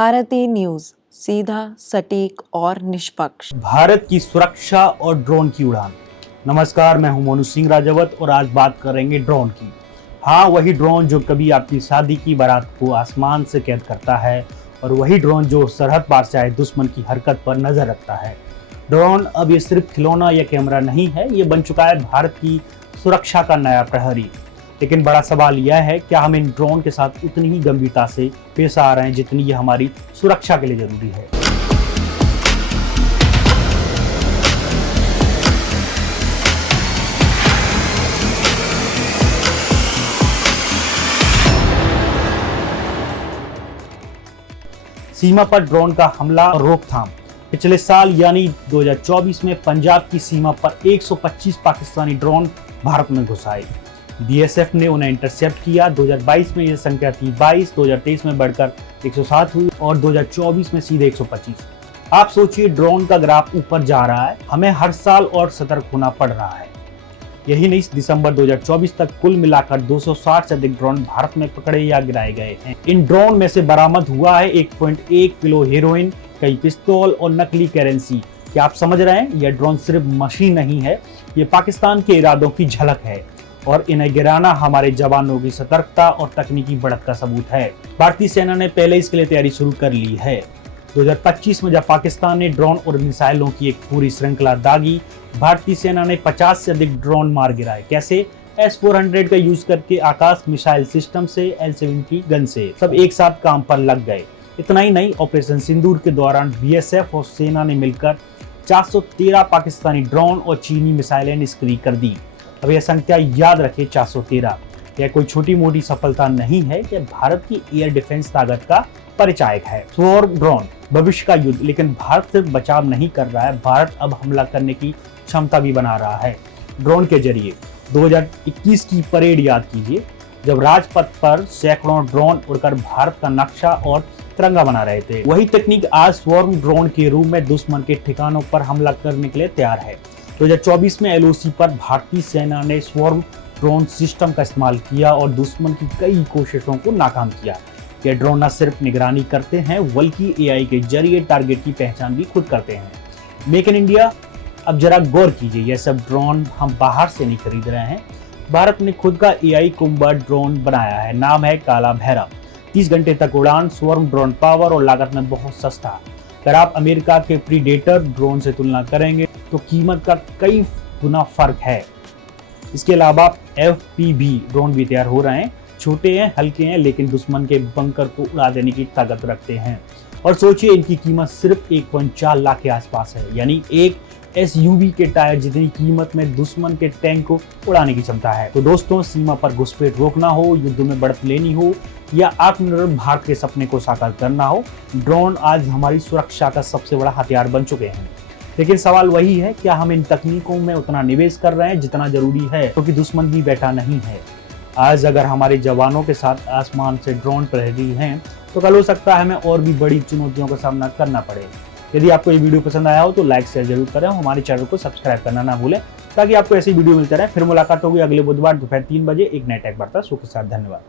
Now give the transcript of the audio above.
भारतीय न्यूज, सीधा, सटीक और निष्पक्ष। भारत की सुरक्षा और ड्रोन की उड़ान। नमस्कार, मैं हूं मोनू सिंह राजावत और आज बात करेंगे ड्रोन की। हाँ, वही ड्रोन जो कभी आपकी शादी की बारात को आसमान से कैद करता है और वही ड्रोन जो सरहद पार से आए दुश्मन की हरकत पर नजर रखता है। ड्रोन अब ये सिर्फ खिलौना या कैमरा नहीं है, ये बन चुका है भारत की सुरक्षा का नया प्रहरी। लेकिन बड़ा सवाल यह है, क्या हम इन ड्रोन के साथ उतनी ही गंभीरता से पेश आ रहे हैं जितनी ये हमारी सुरक्षा के लिए जरूरी है। सीमा पर ड्रोन का हमला और रोकथाम। पिछले साल यानी 2024 में पंजाब की सीमा पर 125 पाकिस्तानी ड्रोन भारत में घुस आए। बीएसएफ ने उन्हें इंटरसेप्ट किया। 2022 में यह संख्या थी 22, 2023 में बढ़कर 107 हुई और 2024 में सीधे 125। आप सोचिए, ड्रोन का ग्राफ ऊपर जा रहा है। हमें हर साल और सतर्क होना पड़ रहा है। यही नहीं, दिसंबर 2024 तक कुल मिलाकर 260 से अधिक ड्रोन भारत में पकड़े या गिराए गए हैं। इन ड्रोन में से बरामद हुआ है 1.1 किलो हेरोइन, कई पिस्तौल और नकली करेंसी। क्या आप समझ रहे हैं? यह ड्रोन सिर्फ मशीन नहीं है, ये पाकिस्तान के इरादों की झलक है और इन्हें गिराना हमारे जवानों की सतर्कता और तकनीकी बढ़त का सबूत है। भारतीय सेना ने पहले इसके लिए तैयारी शुरू कर ली है। 2025 में जब पाकिस्तान ने ड्रोन और मिसाइलों की एक पूरी श्रृंखला दागी, भारतीय सेना ने 50 से अधिक ड्रोन मार गिराए। कैसे? S-400 का यूज करके आकाश मिसाइल सिस्टम से L-70 गन से सब एक साथ काम पर लग गए। इतना ही नहीं, ऑपरेशन सिंदूर के दौरान बीएसएफ और सेना ने मिलकर 413 पाकिस्तानी ड्रोन और चीनी मिसाइलें निष्क्रिय कर दी। अब यह संख्या याद रखें, 413। यह कोई छोटी मोटी सफलता नहीं है, यह भारत की एयर डिफेंस ताकत का परिचायक है। स्वॉर्म ड्रोन, भविष्य का युद्ध। लेकिन भारत सिर्फ बचाव नहीं कर रहा है, भारत अब हमला करने की क्षमता भी बना रहा है ड्रोन के जरिए। 2021 की परेड याद कीजिए, जब राजपथ पर सैकड़ों ड्रोन उड़कर भारत का नक्शा और तिरंगा बना रहे थे। वही तकनीक आज स्वॉर्म ड्रोन के रूप में दुश्मन के ठिकानों पर हमला करने के लिए तैयार है। 2024 में LOC पर भारतीय सेना ने स्वॉर्म ड्रोन सिस्टम का इस्तेमाल किया और दुश्मन की कई कोशिशों को नाकाम किया। ये ड्रोन न सिर्फ निगरानी करते हैं बल्कि AI के जरिए टारगेट की पहचान भी खुद करते हैं। Make in India. अब जरा गौर कीजिए, यह सब ड्रोन हम बाहर से नहीं खरीद रहे हैं। भारत ने खुद का AI कुंबर ड्रोन बनाया है, नाम है काला भैरव। 30 घंटे तक उड़ान, स्वॉर्म ड्रोन पावर और लागत में बहुत सस्ता। अगर आप अमेरिका के प्रीडेटर ड्रोन से तुलना करेंगे तो कीमत का कई गुना फर्क है। इसके अलावा FPV ड्रोन भी तैयार हो रहे हैं। छोटे हैं, हल्के हैं, लेकिन दुश्मन के बंकर को उड़ा देने की ताकत रखते हैं। और सोचिए, इनकी कीमत सिर्फ 1.4 लाख के आसपास है, यानी एक SUV के टायर जितनी कीमत में दुश्मन के टैंक को उड़ाने की क्षमता है। तो दोस्तों, सीमा पर घुसपैठ रोकना हो, युद्ध में बढ़त लेनी हो या आत्मनिर्भर भारत के सपने को साकार करना हो, ड्रोन आज हमारी सुरक्षा का सबसे बड़ा हथियार बन चुके हैं। लेकिन सवाल वही है, क्या हम इन तकनीकों में उतना निवेश कर रहे हैं जितना जरूरी है? क्योंकि दुश्मन भी बैठा नहीं है। आज अगर हमारे जवानों के साथ आसमान से ड्रोन प्रहरी हैं, तो कल हो सकता है हमें और भी बड़ी चुनौतियों का सामना करना पड़े। यदि आपको ये वीडियो पसंद आया हो तो लाइक शेयर जरूर करें। हमारे चैनल को सब्सक्राइब करना ना भूलें ताकि आपको ऐसी वीडियो मिलते रहे। फिर मुलाकात होगी अगले बुधवार दोपहर 3 बजे एक नए टेक वार्ता शो के साथ। धन्यवाद।